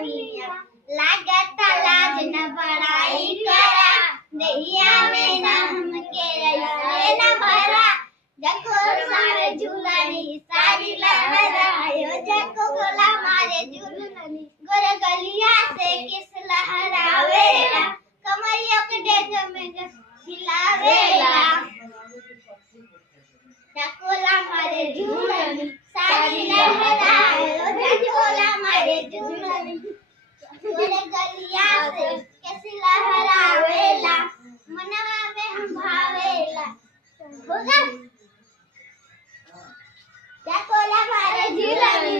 मिया लागता लाज न बड़ाई करा दहिया में ना हमके ऐसे न भरा जको सारे झूलानी सारी लहरायो जको गोला मारे झूलनी गोरे गलिया से किस लहरावेला कमरियों के डेग में हिलावेला जकोला मारे झूलनी सारी लहरायो जकोला मारे झूलनी गोरे गलिया से किस लहरावेला मनवा में हम भावेला होगा जकोला मारे झूलनी